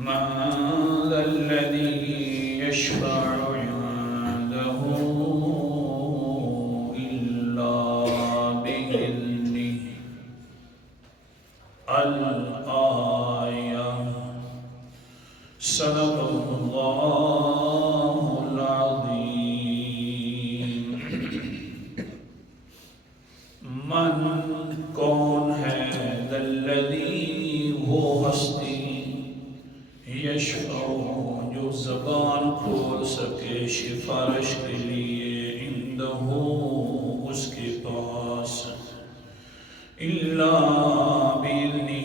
من ذا الذي يشفع عنده إلا بإذنه الآية صدق اللہ العظیم۔ من کون ہے الذی وہ ہستی یشفع جو زبان کھول سکے سفارش کے لیے عندہ اس کے پاس الا باذنہ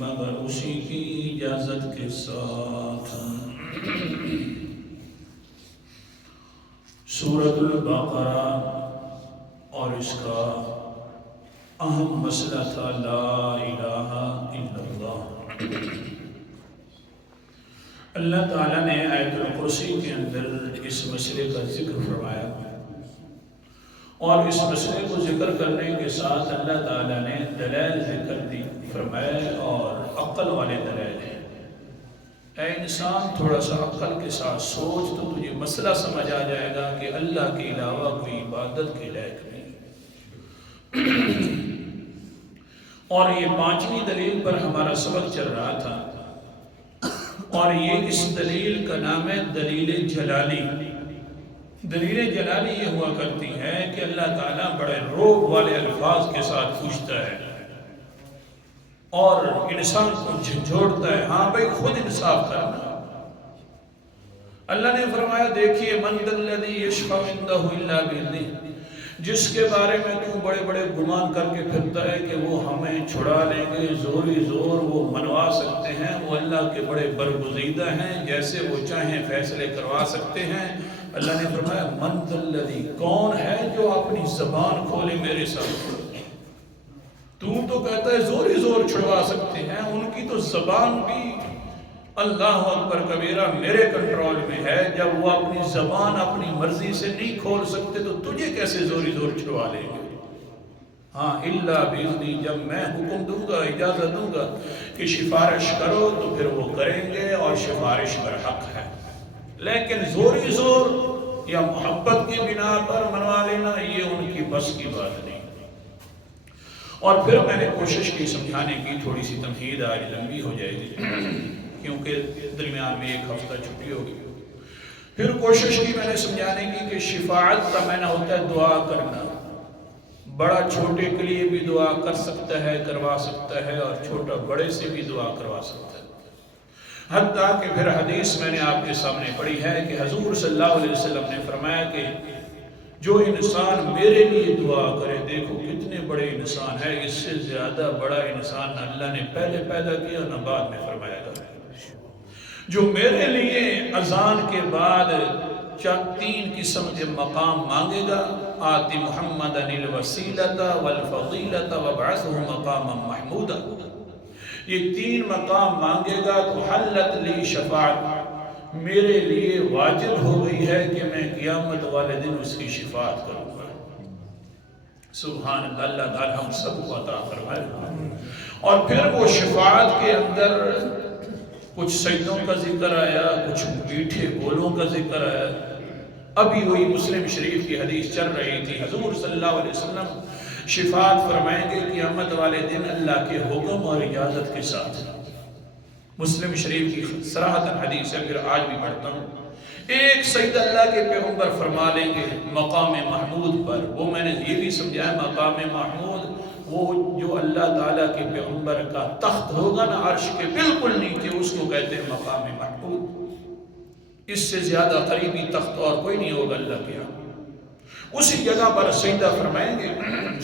مگر اسی کی اجازت کے ساتھ۔ سورۃ البقرہ اور اس کا اہم مسئلہ تھا لا الہ الا اللہ۔ اللہ تعالیٰ نے آیت الکرسی کے اندر اس مسئلے کا ذکر فرمایا، اور اس مسئلے کو ذکر کرنے کے ساتھ اللہ تعالیٰ نے دلائل ذکر دی فرمائے، اور عقل والے دلائل ہیں۔ اے انسان تھوڑا سا عقل کے ساتھ سوچ تو تجھے مسئلہ سمجھ آ جائے گا کہ اللہ کے علاوہ کوئی عبادت کے لائق نہیں۔ اور یہ پانچویں دلیل پر ہمارا سبق چل رہا تھا، اور یہ اس دلیل کا نام ہے دلیل جلالی۔ دلیل جلالی یہ ہوا کرتی ہے کہ اللہ تعالیٰ بڑے روب والے الفاظ کے ساتھ پوچھتا ہے اور انسان کو جھنجھوڑتا ہے، ہاں بھائی خود انصاف کرنا۔ اللہ نے فرمایا دیکھیے من ذا الذی یشفع عندہ الا باذنہ، جس کے بارے میں تو بڑے بڑے گمان کر کے پھرتا ہے کہ وہ ہمیں چھڑا لیں گے، زوری زور وہ منوا سکتے ہیں، وہ اللہ کے بڑے برگزیدہ ہیں، جیسے وہ چاہیں فیصلے کروا سکتے ہیں۔ اللہ نے فرمایا من ذا الذی، کون ہے جو اپنی زبان کھولے میرے ساتھ؟ تو کہتا ہے زوری زور چھڑوا سکتے ہیں، ان کی تو زبان بھی اللہ اکبر کبیرہ میرے کنٹرول میں ہے۔ جب وہ اپنی زبان اپنی مرضی سے نہیں کھول سکتے تو تجھے کیسے زوری زور چھڑوا لیں گے؟ ہاں الا باذنی، جب میں حکم دوں گا، اجازت دوں گا کہ سفارش کرو تو پھر وہ کریں گے، اور سفارش پر حق ہے۔ لیکن زوری زور یا محبت کی بنا پر منوا لینا یہ ان کی بس کی بات نہیں۔ اور پھر میں نے کوشش کی سمجھانے کی، تھوڑی سی تمہید آج لمبی ہو جائے گی کیونکہ درمیان میں ایک ہفتہ چھٹی ہوگی۔ پھر کوشش کی میں نے سمجھانے کی کہ شفاعت کا معنی ہوتا ہے دعا کرنا۔ بڑا چھوٹے کے لیے بھی دعا کر سکتا ہے، کروا سکتا ہے، اور چھوٹا بڑے سے بھی دعا کروا سکتا ہے۔ حتیٰ کہ پھر حدیث میں نے آپ کے سامنے پڑھی ہے کہ حضور صلی اللہ علیہ وسلم نے فرمایا کہ جو انسان میرے لیے دعا کرے، دیکھو کتنے بڑے انسان ہے، اس سے زیادہ بڑا انسان نہ اللہ نے پہلے پیدا کیا نہ بعد میں فرمایا گا۔ جو میرے لیے اذان کے بعد 3 قسم کے مقام مانگے گا، آتی محمد الوسیلۃ والفضیلۃ وابعثہ مقاما محمودا، یہ 3 مقام مانگے گا تو حلت لی شفاعت، میرے لیے واجب ہو گئی ہے کہ میں قیامت والے دن اس کی شفاعت کروں گا۔ سبحان اللہ، اللہ تعالی ہم سب کو عطا فرمائے۔ اور پھر وہ شفاعت کے اندر کچھ سجدوں کا ذکر آیا، کچھ میٹھے بولوں کا ذکر آیا۔ ابھی وہی مسلم شریف کی حدیث چل رہی تھی، حضور صلی اللہ علیہ وسلم شفاعت فرمائیں گے قیامت والے دن اللہ کے حکم اور اجازت کے ساتھ۔ مسلم شریف کی صراحتاً حدیث ہے، پھر آج بھی پڑھتا ہوں۔ ایک سجدہ اللہ کے پیغمبر فرما لیں گے مقام محمود پر، وہ میں نے یہ بھی سمجھایا مقام محمود وہ جو اللہ تعالیٰ کے پیغمبر کا تخت ہوگا نا عرش کے بالکل نیچے، اس کو کہتے ہیں مقام محمود۔ اس سے زیادہ قریبی تخت اور کوئی نہیں ہوگا اللہ کے یہاں۔ اسی جگہ پر سجدہ فرمائیں گے،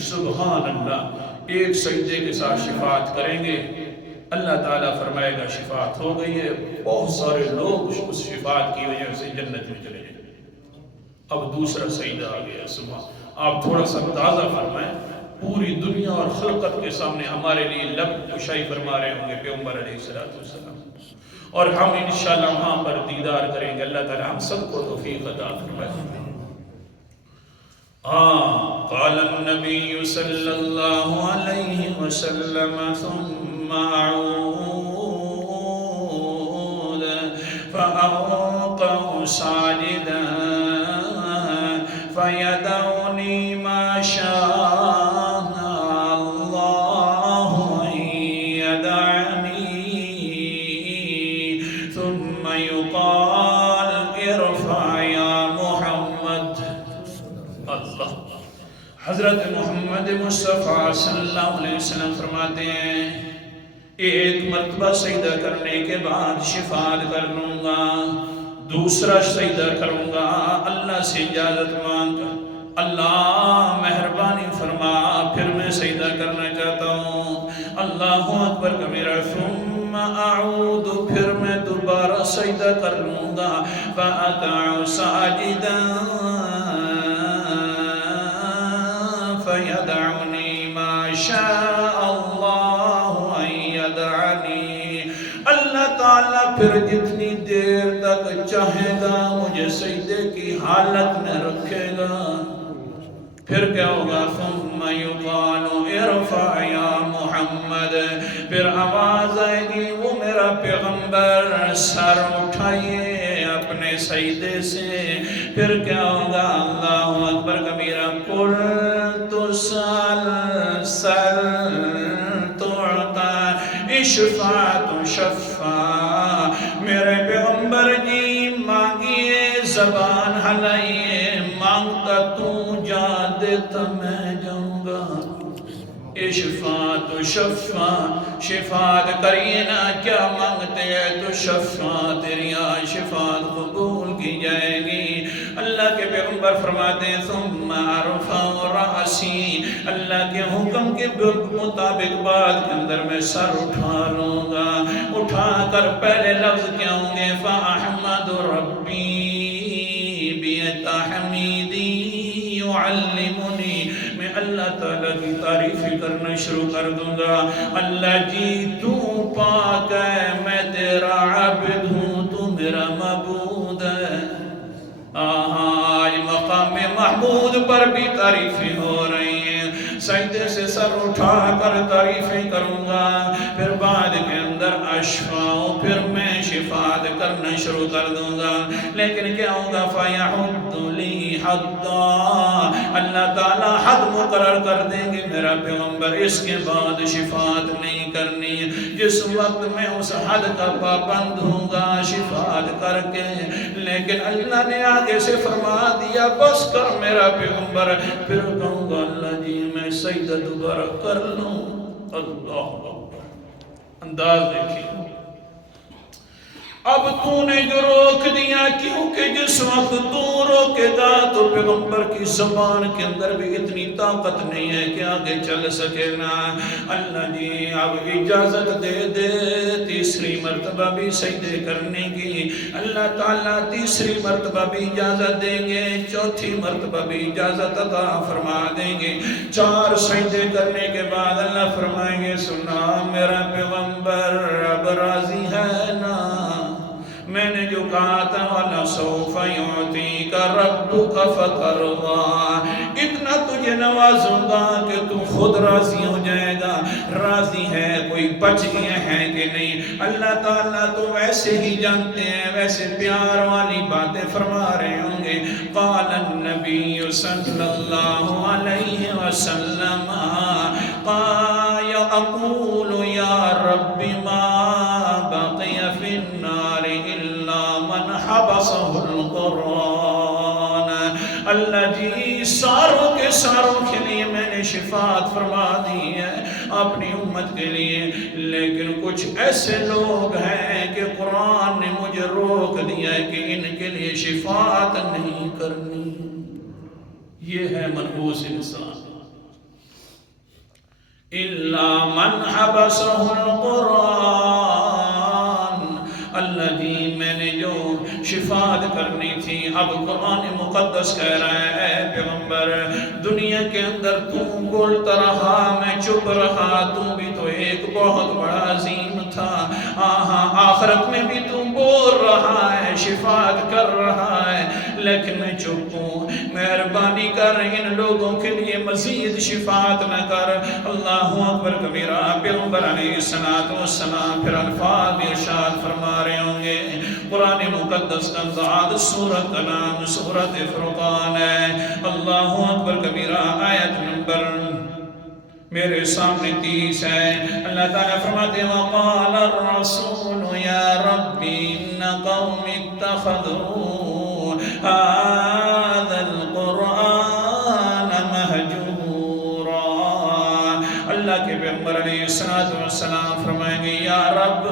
سبحان اللہ، ایک سجدے کے ساتھ شفاعت کریں گے، اللہ تعالیٰ فرمائے گا شفاعت ہو گئی ہے، بہت سارے لوگ اس شفاعت کی وجہ سے جنت میں چلے جائیں۔ اب دوسرا سجدہ آ گیا، سبحان، آپ تھوڑا سا تازہ فرمائیں، پوری دنیا اور خلقت کے سامنے ہمارے لیے لب کشائی فرما رہے ہوں گے پیغمبر علیہ السلام، اور ہم انشاءاللہ وہاں پر دیدار کریں گے۔ اللہ تعالیٰ ہم سب کو توفیق عطا فرمائے۔ قال النبی صلی اللہ علیہ وسلم ثم اعوذ ساجدا فيدعوني ما شاء الله أن يدعني ثم يقال ارفع يا محمد. اللہ حضرت محمد مصطفیٰ صلی اللہ علیہ وسلم فرماتے ہیں ایک مرتبہ سجدہ کرنے کے بعد شفاعت کر لوں گا، دوسرا سجدہ کروں گا اللہ سے اجازت مانگ کر، اللہ مہربانی فرما پھر میں سجدہ کرنا چاہتا ہوں، اللہ اکبر کبیرہ، ثم اعود پھر میں دوبارہ سجدہ کر لوں گا، فأقع ساجدا فيدعني ما شاء الله أن يدعني. اللہ تعالیٰ پھر جتنی دیر تک چاہے گا مجھے سجدے کی حالت میں رکھے گا. پھر کیا ہوگا؟ ثم يقال ارفع یا محمد، پھر آواز آئے گی وہ میرا پیغمبر سر اٹھائیے اپنے سجدے سے. پھر کیا ہوگا؟ اللہ اکبر کبیرہ، قلت سل سل تعطى اشفع تشفع. میرے پیغمبر جی مانگیے، زبان ہلائیے، مانگتا تو جا دیتا میں جاؤں گا. اشفع تشفع، شفاعت کریے نا، کیا مانگتے ہیں تشفع، تیری شفاعت قبول کی جائے گی. اللہ کے پیغمبر فرماتے ہیں ثم ارفع رأسی، اللہ کے حکم کے مطابق بعد کے اندر میں سر اٹھا لوں گا. اٹھا کر پہلے لفظ کیا ہوں گے؟ فاحمد ربی بتحمیدی يعلمنی، میں اللہ تعالیٰ کی تعریف کرنا شروع کر دوں گا. اللہ جی تو پاک ہے، میں تیرا عبد ہوں، تو میرا معبود ہے. آج مقام محمود پر بھی تعریفیں ہو رہی ہیں. سجدے سے سر اٹھا کر تعریفیں کروں گا، پھر بعد کے اندر اشفاء، پھر میں شفاعت کرنا شروع کر دوں گا. لیکن کیا ہوگا؟ فَيَحُدُّ لِي حَدًّا، اللہ تعالیٰ حد مقرر کر دیں گے میرا پیغمبر اس کے بعد شفاعت نہیں کرنی. جس وقت میں اس حد کا پابند ہوں گا شفاعت کر کے، لیکن اللہ نے آگے سے فرما دیا بس کر میرا پیغمبر. پھر کہوں گا اللہ جی میں سجدہ دوبارہ کر لوں. اللہ اکبر، انداز دیکھیں. اب تو نے جو روک دیا، کیونکہ جس وقت تو روکے گا تو پیغمبر کی زبان کے اندر بھی اتنی طاقت نہیں ہے کہ آگے چل سکے نا. اللہ جی اب اجازت دے دے تیسری مرتبہ بھی سجدے کرنے کی. اللہ تعالیٰ تیسری مرتبہ بھی اجازت دیں گے، چوتھی مرتبہ بھی اجازت عطا فرما دیں گے. 4 سجدے کرنے کے بعد اللہ فرمائیں گے سنا میرا پیغمبر اب راضی ہے نا؟ میں نے جو کہا تھا وَلَسَوْفَ يُعْطِيكَ رَبُّكَ فَتَرْضَىٰ، اتنا تجھے نوازوں گا کہ تو خود راضی ہو جائے گا. راضی ہے، کوئی بچ گئے ہیں کہ نہیں؟ اللہ تعالیٰ تو ویسے ہی جانتے ہیں، ویسے پیار والی باتیں فرما رہے ہوں گے. قال النبی صلی اللہ علیہ وسلم قال اقول یا رب ما بقي في النار إلا من حبسه القرآن. اللہ جی ساروں کے ساروں کے لیے میں نے شفاعت فرما دی ہے اپنی امت کے لیے، لیکن کچھ ایسے لوگ ہیں کہ قرآن نے مجھے روک دیا ہے کہ ان کے لیے شفاعت نہیں کرنی. یہ ہے منحوس انسان. إِلَّا مَنْ حَبَسَهُ الْقُرْآنِ. اللہ جی میں نے جو شفاعت کرنی تھی، اب قرآن مقدس کہہ رہا ہے اے پیغمبر دنیا کے اندر تو بولتا رہا، میں چپ رہا، تو بھی تو ایک بہت بڑا عظیم تھا. آخرت میں بھی تو بول رہا ہے، شفاعت کر رہا ہے، لیکن میں چپ ہوں. مہربانی کر ان لوگوں کے لیے مزید شفاعت نہ کر. اللہ اکبر کبیرہ. پیغمبر علیہ السلام پھر الفاظ ارشاد فرما رہے ہوں گے قرآن مقدس کا انداز، سورت کا نام سورت فرقان ہے۔ اللہ اکبر کبیرہ۔ آیت نمبر میرے سامنے 30 ہے۔ اللہ تعالیٰ فرماتے ہیں وَقَالَ الرَّسُولُ يَا رَبِّ إِنَّ قَوْمِ اتَّخَذُوا هَذَا الْقُرْآنَ مَهْجُورًا۔ اللہ کے پیغمبر علیہ السلام فرمائیں گے یا رب،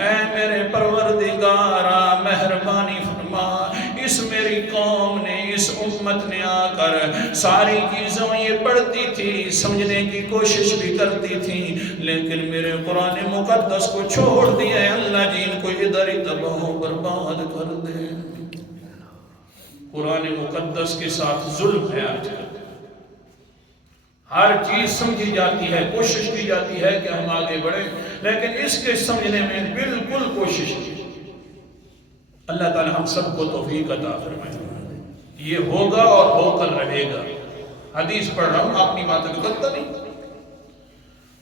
اے میرے پروردگارا مہربانی فرما، اس میری قوم نے، اس امت نے آ کر ساری چیزوں یہ پڑھتی تھی، سمجھنے کی کوشش بھی کرتی تھی، لیکن میرے قرآن مقدس کو چھوڑ دیا ہے۔ اللہ جی ان کو ادھر ہی تباہ و برباد کر دے۔ قرآن مقدس کے ساتھ ظلم ہے آج کل۔ ہر چیز سمجھی جاتی ہے، کوشش کی جاتی ہے کہ ہم آگے بڑھیں، لیکن اس کے سمجھنے میں بالکل کوشش نہیں۔ اللہ تعالی ہم سب کو توفیق عطا فرمائے۔ یہ ہوگا اور ہو کر رہے گا۔ حدیث پڑھ رہا ہوں، اپنی باتیں تو کرتا نہیں۔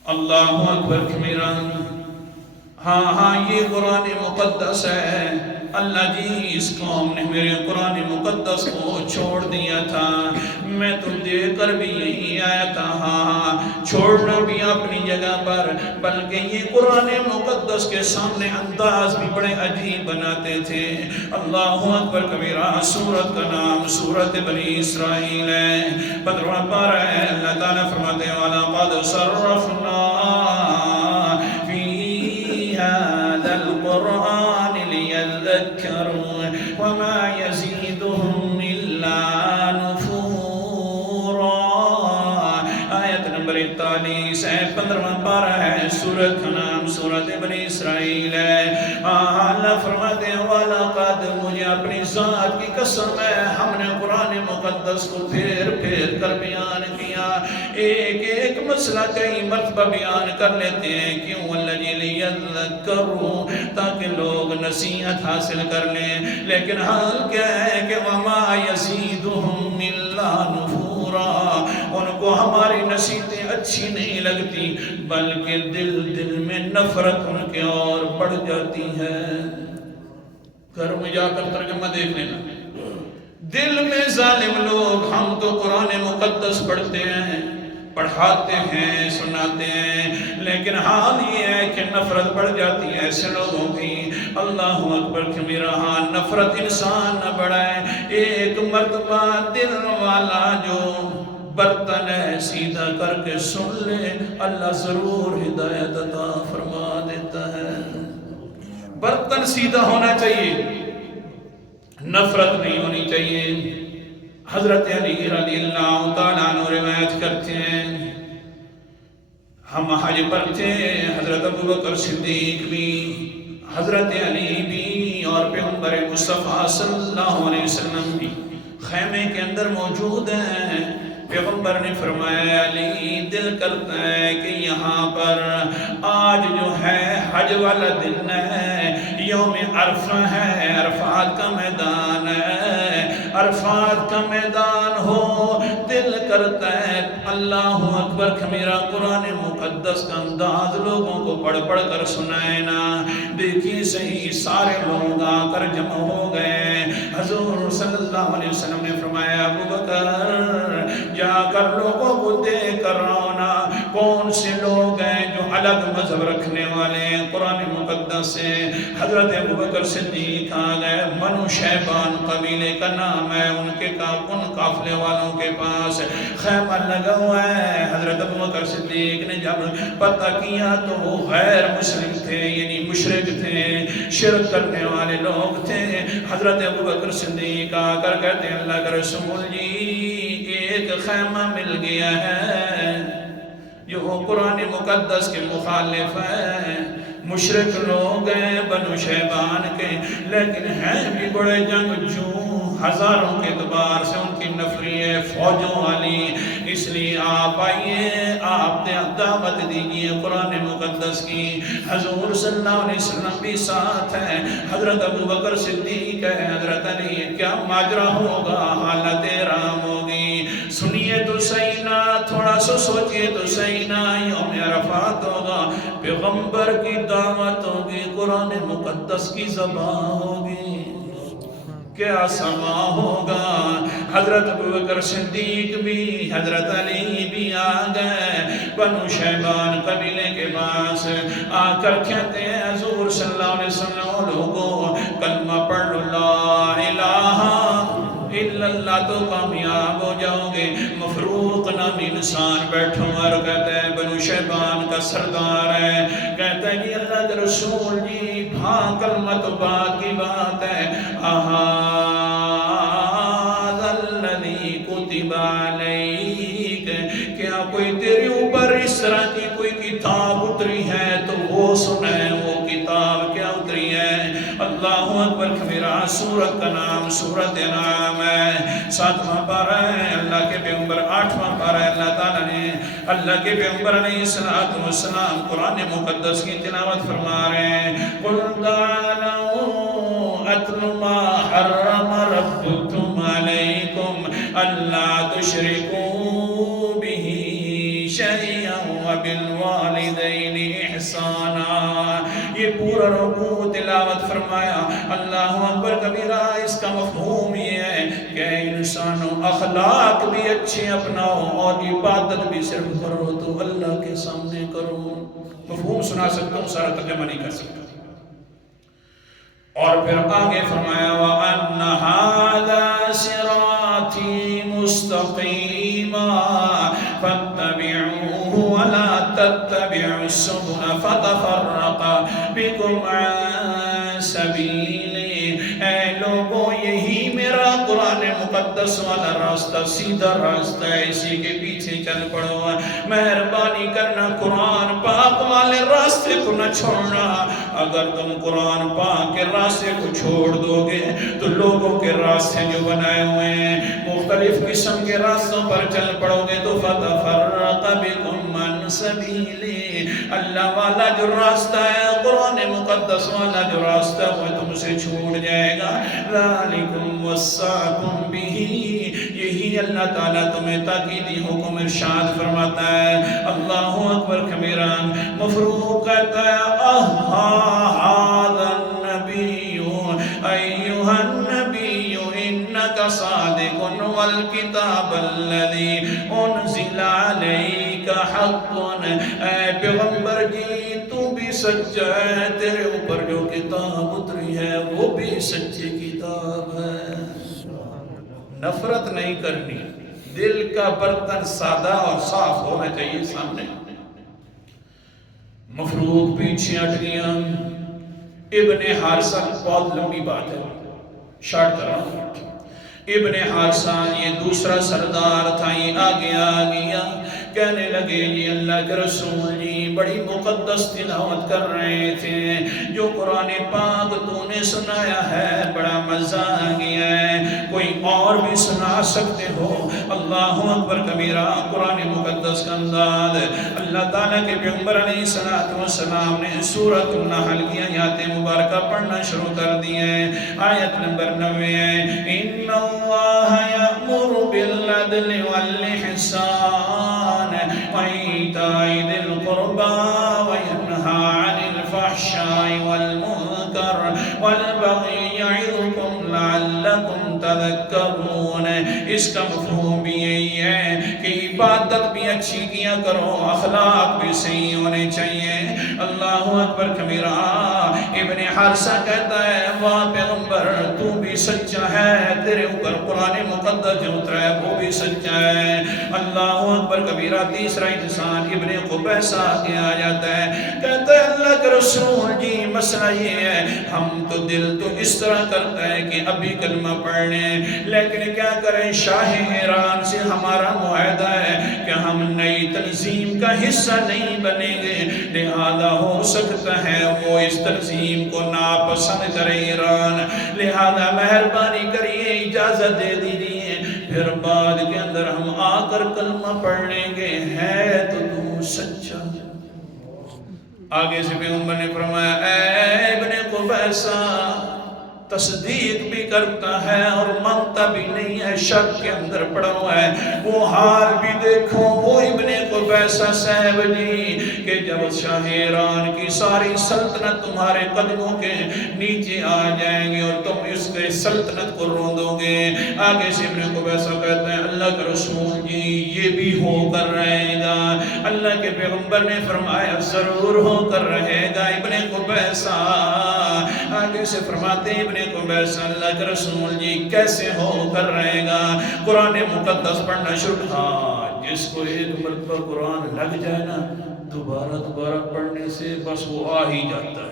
اللہ اکبر کبیرہ۔ ہاں یہ قرآن مقدس ہے۔ اللہ جی اس قوم نے میرے قرآن مقدس کو چھوڑ دیا تھا، میں تو دے کر بھی یہی آیا تھا۔ ہاں چھوڑنا بھی اپنی جگہ پر، بلکہ یہ قرآن مقدس کے سامنے انداز بھی بڑے عجیب بناتے تھے۔ اللہ اکبر کبیرہ۔ سورت کا نام سورت بنی اسرائیل ہے، 15واں پارہ ہے۔ اللہ تعالیٰ فرماتے ہیں وَلَقَدْ صَرَّفْنَا فِي هَذَا الْقُرْآنِ لِيَذَّكَّرُوا وَمَا يَزِيدُهُمْ إِلَّا نُفُورًا۔ آیت نمبر 41 ہے، 15واں پارہ ہے، سورت کا نام سورت بنی اسرائیل ہے۔ اللہ فرماتے ہیں وَلَقَدْ، مجھے اپنی ذات کی قسم ہے، ہم نے قرآن مقدس کو پھیر پھیر کر بیان کیا۔ ایک ایک مسئلہ کئی مرتبہ بیان کر لیتے ہیں، کیوں؟ وَالَّذِي لِيَذَّكَّرُوا، تاکہ لوگ نصیحت حاصل کر لیں، لیکن حال کیا ہے کہ وَمَا يَزِيدُهُمْ إِلَّا نُفُورًا، ان کو ہماری نصیحتیں اچھی نہیں لگتی، بلکہ دل میں نفرت ان کے اور بڑھ جاتی ہے۔ گھر میں جا کر ترجمہ دیکھ لینا۔ دل میں ظالم لوگ، ہم تو قرآن مقدس پڑھتے ہیں، پڑھاتے ہیں، سناتے ہیں، لیکن حال یہ ہے کہ نفرت بڑھ جاتی ہے ایسے لوگوں کی۔ اللہ اکبر کبیرہ۔ ہاں نفرت انسان نہ بڑھائے، ایک مرتبہ دل والا جو برتن ہے سیدھا کر کے سن لے، اللہ ضرور ہدایت عطا فرما دیتا ہے۔ برتن سیدھا ہونا چاہیے، نفرت نہیں ہونی چاہیے۔ حضرت علی رضی اللہ تعالیٰ عنہ روایت کرتے ہیں، ہم حج پر تھے، حضرت ابوبکر صدیق بھی، حضرت علی بھی، اور پیغمبر مصطفیٰ صلی اللہ علیہ وسلم بھی خیمے کے اندر موجود ہیں۔ پیغمبر نے فرمایا علی، دل کرتا ہے کہ یہاں پر آج جو ہے حج والا دن ہے، یوم عرفہ ہے، عرفات کا میدان ہے، عرفات کا میدان ہو، دل کرتا ہے اللہ اکبر کبیرہ قرآن مقدس کا انداز لوگوں کو پڑھ پڑھ کر سنائے نا۔ دیکھیے صحیح سارے لوگ آ کر جمع ہو گئے۔ حضور صلی اللہ علیہ وسلم نے فرمایا ابوبکر جا کر لوگوں کو دیکھ کر رونا، کون سے لوگ ہیں جو الگ مذہب رکھنے والے ہیں قرآن مقدس سے۔ حضرت ابوبکر صدیق آ گئے، بنو شیبان قبیلے کا نام ہے، ان قافلے والوں کے پاس خیمہ لگا ہوا ہے۔ حضرت ابوبکر صدیق نے جب پتہ کیا تو وہ غیر مسلم تھے، یعنی مشرک تھے، شرک کرنے والے لوگ تھے۔ حضرت ابوبکر صدیق آ کر کہتے ہیں اللہ کے رسول جی ایک خیمہ مل گیا ہے جو قرآن مقدس کے مخالف ہے، مشرک لوگ ہیں بنو شیبان کے، لیکن ہیں بھی بڑے جنگجو، ہزاروں کے اعتبار سے ان کی نفری ہے فوجوں والی، اس لیے آپ آئیے، آپ دعوت دیجیے قرآن مقدس کی۔ حضور صلی اللہ علیہ وسلم بھی ساتھ ہیں، حضرت ابوبکر صدیق ہے، حضرت علی، کیا ماجرا ہوگا، حالت رام ہوگی، سنیے تو صحیح نا، تھوڑا سا سوچئے تو صحیح نا، یوم عرفات ہوگا، پیغمبر کی دعوت ہوگی، قرآن مقدس کی زبان ہوگی کیا سما ہوگا. حضرت ابوبکر صدیق بھی حضرت علی بھی آ گئے بنو شیبان قبیلے کے پاس آ کر کہتے ہیں حضور صلی اللہ علیہ وسلم لوگوں کلمہ پڑھ لو لا الہ الا اللہ تو کامیاب ہو جاؤ گے. مفروق نامی انسان بیٹھو اور کہتے ہیں بنو شیبان کا سردار ہے کہتے ہیں جی اللہ کے رسول جی ہاں کلمہ تو بات کی بات ہے. کیا کوئی تیرے اوپر اس طرح کی کوئی کتاب اتری ہے تو وہ سنیں وہ کتاب کیا اتری ہے. اللہ اکبر کبیرہ. سورت کا نام سورت انعام ہے. 7واں پارہ ہے. اللہ کے پیغمبر 8واں پارہ ہے. اللہ تعالیٰ نے اللہ کے پیغمبر علیہ السلام قرآن مقدس کی تلاوت فرما رہے ہیں. قل تعالوا اتل ما حرم ربکم علیکم اللہ تشرکوا به شیئا وبالوالدین احسانا. یہ پورا رکوع تلاوت فرمایا. اللہ اکبر کبیرہ. اس کا مفہوم یہ ہے کہ انسانوں اخلاق بھی اچھے اپناؤ اور عبادت بھی صرف کرو تو اللہ کے سامنے کرو. مفہوم سنا سکتا ہوں سارا ترجمہ نہیں کر سکتا. اور پھر آگے فرمایا وَأَنَّ هَذَا صِرَاطِي مُسْتَقِيمًا فَاتَّبِعُوهُ وَلَا تَتَّبِعُوا السُّبُلَ فَتَفَرَّقَ بِكُمْ عَن سَبِيلِهِ. اے لوگوں یہی میرا قرآن مقدس والا راستہ سیدھا راستہ ہے اسی کے پیچھے چل پڑو. مہربانی کرنا قرآن پاک والے راستے کو نہ چھوڑنا. اگر تم قرآن پاک کے راستے کو چھوڑ دو گے تو لوگوں کے راستے جو بنائے ہوئے ہیں مختلف قسم کے راستوں پر چل پڑو گے تو فتفرق بکم عن سبیلی. اللہ والا جو راستہ ہے قرآن مقدس والا جو راستہ ہے وہ تم سے چھوٹ جائے گا. ذالکم وصاکم بہ. یہی اللہ تعالیٰ تمہیں تاکیدی حکم ارشاد فرماتا ہے. اللہ اکبر کبیرہ. مفروق کہتا ہے هذا النبی ایہا النبی انکا صادق والکتاب الذی انزل علیک حق. اے پیغمبر جی تو بھی سچا ہے تیرے اوپر جو کتاب اتری ہے وہ بھی سچی کتاب ہے. نفرت نہیں کرنی. دل کا برتن سادہ اور صاف ہونا چاہیے سامنے. مفروق پیچھے ہٹ گیا. ابن حارثہ بہت لمبی بات ہے شارٹ کر رہا ہوں. ابن حارثہ یہ دوسرا سردار تھا. یہ آگے آ گیا کہنے لگے جی اللہ کے رسول جی بڑی مقدس تلاوت کر رہے تھے جو قرآن پاک تو نے سنایا ہے بڑا مزہ آ گیا ہے. کوئی اور بھی سنا سکتے ہو. اللہ اکبر کبیرہ. قرآن مقدس کا انداز. اللہ تعالیٰ کے پیغمبر علیہ السلام نے سورۃ النحل کی آیات مبارکہ پڑھنا شروع کر دی ہے. آیت نمبر 90 ہے. ان اللہ یأمر بالعدل والإحسان وإيتاء ذي القربى وينهى عن الفحشاء والمنكر والبغي يعظكم لعلكم تذكرون. اس کا مفہوم بھی یہی ہے کہ عبادت بھی اچھی کیا کرو اخلاق بھی صحیح ہونے چاہیے. اللہ اکبر کبیرہ. ابن حارثہ کہتا ہے واہ پیغمبر تو بھی سچا ہے تیرے اوپر قرآن مقدس جو اترا ہے وہ بھی سچا ہے. اللہ اکبر کبیرہ. تیسرا انسان ابن قبیصہ آگے آ جاتا ہے کہتا ہے اللہ کے رسول جی مسئلہ یہ ہے ہم تو دل تو اس طرح کرتا ہے کہ ابھی کلمہ پڑھ لیں لیکن کیا کریں شاہ ایران سے ہمارا معاہدہ ہے کہ ہم نئی تنظیم کا حصہ نہیں بنیں گے لہذا ہو سکتا ہے وہ اس تنظیم کو ناپسند کرے ایران لہذا مہربانی کریے اجازت دے دیجیے پھر بعد کے اندر ہم آ کر کلمہ پڑھ لیں گے. ہے تو سچا. آگے سے پیغمبر نے فرمایا اے ابن قبیصہ تصدیق بھی کرتا ہے اور مانتا بھی نہیں ہے، شک کے اندر پڑا ہوا ہے۔ وہ حال بھی دیکھو وہ ابن قبیصہ صاحب جی کہ جب شاہ ایران کی ساری سلطنت تمہارے قدموں کے نیچے آ جائیں گے اور تم اس کے سلطنت کو روندو گے۔ آگے سے ابن قبیصہ کہتے ہیں اللہ کے رسول جی یہ بھی ہو کر رہے گا۔ اللہ کے پیغمبر نے فرمایا ضرور ہو کر رہے گا ابن قبیصہ۔ آگے سے فرماتے ہیں ابن قبیصہ اللہ کے رسول جی کیسے ہو کر رہے گا؟ قرآن مقدس پڑھنا شروع۔ ہاں جس کو ایک مرتبہ قرآن لگ جائے نا دوبارہ پڑھنے سے بس وہ آ ہی جاتا ہے۔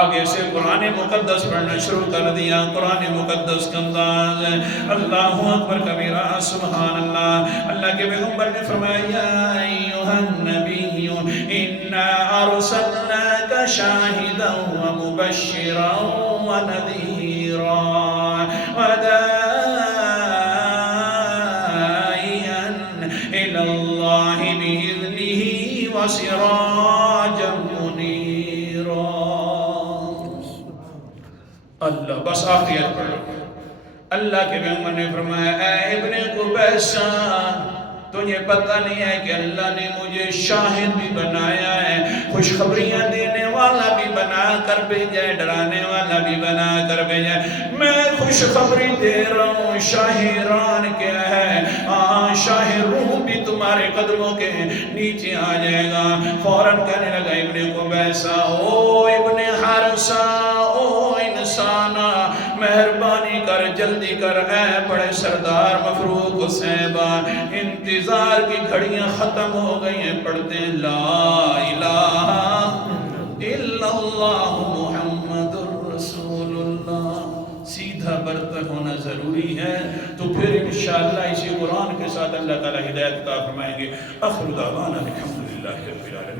آگے سے قرآن مقدس پڑھنا شروع کر دیا۔ قرآن مقدس کا انداز اللہ اکبر کبیرہ سبحان اللہ۔ اللہ کے پیغمبر نے فرمایا یا ایھا النبی انا ارسلناک شاہدا ومبشرا ونذیرا وداعیا الی اللہ بإذنہ وسراجا منیرا۔ اللہ بس آخریت پڑھو۔ اللہ کے پیغمبر نے فرمایا اے ابن قبیصہ تجھے پتہ نہیں ہے کہ اللہ نے مجھے شاہد بھی بنایا ہے، خوشخبریاں دینے والا بھی بنا کر بھیجا ہے، ڈرانے والا بھی بنا کر بھیجا ہے۔ میں خوشخبری دے رہا ہوں شاہ ایران کیا ہے، شاہ روم بھی تمہارے قدموں کے نیچے آ جائے گا۔ فوراً کہنے لگا ابن قبیصہ او ابن حارثہ او انسانا مہربانی کر جلدی کر اے بڑے سردار مفروق صاحبہ، انتظار کی گھڑیاں ختم ہو گئی ہیں، پڑھتے ہیں لا الہ الا اللہ محمد الرسول اللہ۔ سیدھا برتر ہونا ضروری ہے، تو پھر انشاءاللہ اسی قرآن کے ساتھ اللہ تعالی ہدایت عطا فرمائیں گے۔ آخر دعوانا الحمدللہ رب العالمین۔